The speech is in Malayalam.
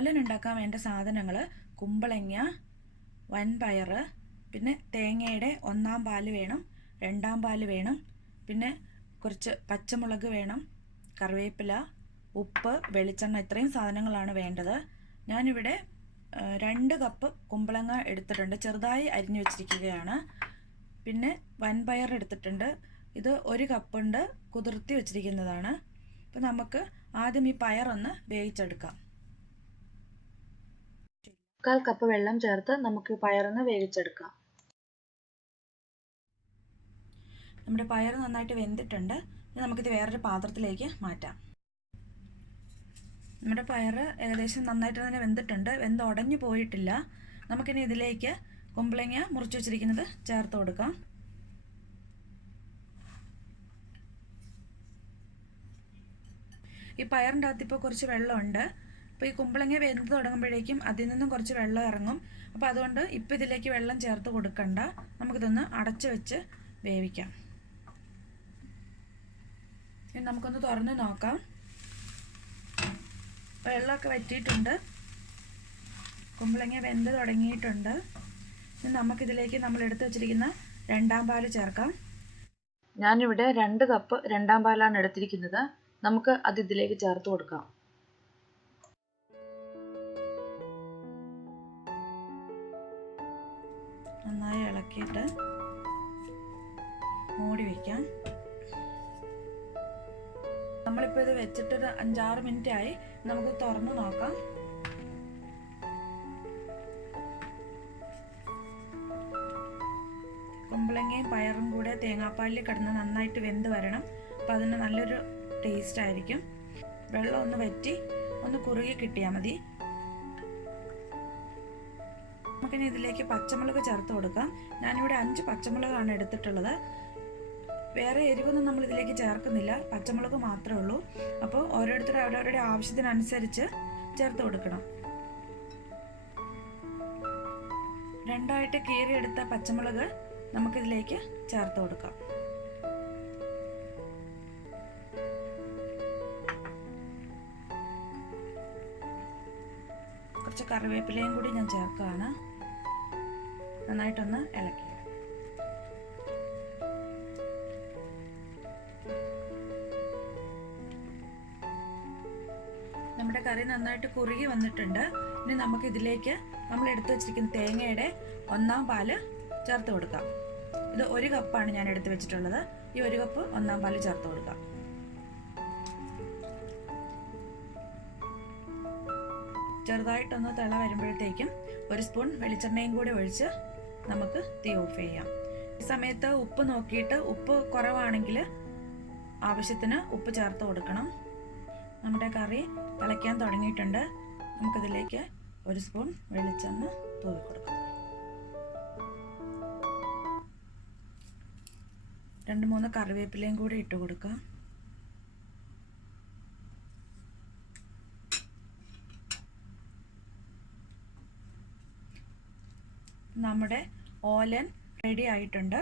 ഓലൻ ഉണ്ടാക്കാൻ വേണ്ട സാധനങ്ങൾ കുമ്പളങ്ങ, വൻപയർ, പിന്നെ തേങ്ങയുടെ 1-ാം പാല് വേണം, 2-ാം പാല് വേണം, പിന്നെ കുറച്ച് പച്ചമുളക് വേണം, കറിവേപ്പില, ഉപ്പ്, വെളിച്ചെണ്ണ, ഇത്രയും സാധനങ്ങളാണ് വേണ്ടത്. ഞാനിവിടെ 2 കപ്പ് കുമ്പളങ്ങ എടുത്തിട്ടുണ്ട്, ചെറുതായി അരിഞ്ഞു വെച്ചിരിക്കുകയാണ്. പിന്നെ വൻപയർ എടുത്തിട്ടുണ്ട്, ഇത് 1 കപ്പുണ്ട്, കുതിർത്തി വെച്ചിരിക്കുന്നതാണ്. അപ്പോൾ നമുക്ക് ആദ്യം ഈ പയറൊന്ന് വേവിച്ചെടുക്കാം. 1/4 കപ്പ് വെള്ളം ചേർത്ത് നമുക്ക് പയറൊന്ന് വേവിച്ചെടുക്കാം. നമ്മുടെ പയർ നന്നായിട്ട് വെന്തിട്ടുണ്ട്. ഇനി നമുക്കിത് വേറൊരു പാത്രത്തിലേക്ക് മാറ്റാം. നമ്മുടെ പയർ ഏകദേശം നന്നായിട്ട് തന്നെ വെന്തിട്ടുണ്ട്, വെന്ത് ഉടഞ്ഞു പോയിട്ടില്ല. നമുക്കിനി ഇതിലേക്ക് കുമ്പളങ്ങ മുറിച്ച് വെച്ചിരിക്കുന്നത് ചേർത്ത് കൊടുക്കാം. ഈ പയറിൻ്റെ അകത്ത് ഇപ്പോൾ കുറച്ച് വെള്ളമുണ്ട്. അപ്പോൾ ഈ കുമ്പളങ്ങ വെന്ത് തുടങ്ങുമ്പോഴേക്കും അതിൽ നിന്നും കുറച്ച് വെള്ളം ഇറങ്ങും. അപ്പോൾ അതുകൊണ്ട് ഇപ്പോൾ ഇതിലേക്ക് വെള്ളം ചേർത്ത് കൊടുക്കണ്ട, നമുക്കിതൊന്ന് അടച്ചു വെച്ച് വേവിക്കാം. ഇനി നമുക്കൊന്ന് തുറന്ന് നോക്കാം. വെള്ളമൊക്കെ വറ്റിയിട്ടുണ്ട്, കുമ്പളങ്ങ വെന്ത് തുടങ്ങിയിട്ടുണ്ട്. ഇനി നമുക്കിതിലേക്ക് നമ്മൾ എടുത്ത് വെച്ചിരിക്കുന്ന 2-ാം പാല് ചേർക്കാം. ഞാനിവിടെ 2 കപ്പ് 2-ാം പാലാണ് എടുത്തിരിക്കുന്നത്. നമുക്ക് അത് ഇതിലേക്ക് ചേർത്ത് കൊടുക്കാം. നന്നായി ഇളക്കിയിട്ട് മൂടി വയ്ക്കാം. നമ്മളിപ്പോൾ ഇത് വെച്ചിട്ട് 5-6 മിനിറ്റ് ആയി. നമുക്ക് തുറന്ന് നോക്കാം. കുമ്പളങ്ങയും പയറും കൂടെ തേങ്ങാപ്പാലിൽ കിടന്ന് നന്നായിട്ട് വെന്ത് വരണം. അപ്പോൾ അതിന് നല്ലൊരു ടേസ്റ്റ് ആയിരിക്കും. വെള്ളം ഒന്ന് വറ്റി ഒന്ന് കുറുകി കിട്ടിയാൽ മതി. നമുക്കിനി ഇതിലേക്ക് പച്ചമുളക് ചേർത്ത് കൊടുക്കാം. ഞാനിവിടെ 5 പച്ചമുളകാണ് എടുത്തിട്ടുള്ളത്. വേറെ എരിവൊന്നും നമ്മൾ ഇതിലേക്ക് ചേർക്കുന്നില്ല, പച്ചമുളക് മാത്രമേ ഉള്ളൂ. അപ്പോൾ ഓരോരുത്തരും അവരവരുടെ ആവശ്യത്തിനനുസരിച്ച് ചേർത്ത് കൊടുക്കണം. 2ആയിട്ട് കീറിയെടുത്ത പച്ചമുളക് നമുക്കിതിലേക്ക് ചേർത്ത് കൊടുക്കാം. കുറച്ച് കറിവേപ്പിലയും കൂടി ഞാൻ ചേർക്കുകയാണ്. നന്നായിട്ടൊന്ന് ഇളക്കി. നമ്മുടെ കറി നന്നായിട്ട് കുറുകി വന്നിട്ടുണ്ട്. ഇനി നമുക്ക് ഇതിലേക്ക് നമ്മൾ എടുത്തു വെച്ചിരിക്കുന്ന തേങ്ങയുടെ 1-ാം പാല് ചേർത്ത് കൊടുക്കാം. ഇത് 1 കപ്പാണ് ഞാൻ എടുത്ത് വെച്ചിട്ടുള്ളത്. ഈ 1 കപ്പ് 1-ാം പാല് ചേർത്ത് കൊടുക്കാം. ചെറുതായിട്ടൊന്ന് തിള വരുമ്പോഴത്തേക്കും 1 സ്പൂൺ വെളിച്ചെണ്ണയും കൂടി ഒഴിച്ച് നമുക്ക് തീ ഓഫ് ചെയ്യാം. ഈ സമയത്ത് ഉപ്പ് നോക്കിയിട്ട്, ഉപ്പ് കുറവാണെങ്കിൽ ആവശ്യത്തിന് ഉപ്പ് ചേർത്ത് കൊടുക്കണം. നമ്മുടെ കറി തിളയ്ക്കാൻ തുടങ്ങിയിട്ടുണ്ട്. നമുക്കിതിലേക്ക് 1 സ്പൂൺ വെളിച്ചെണ്ണ തൂവി കൊടുക്കാം. 2-3 കറിവേപ്പിലയും കൂടി ഇട്ട് കൊടുക്കാം. നമ്മുടെ ഓലൻ റെഡി ആയിട്ടുണ്ട്.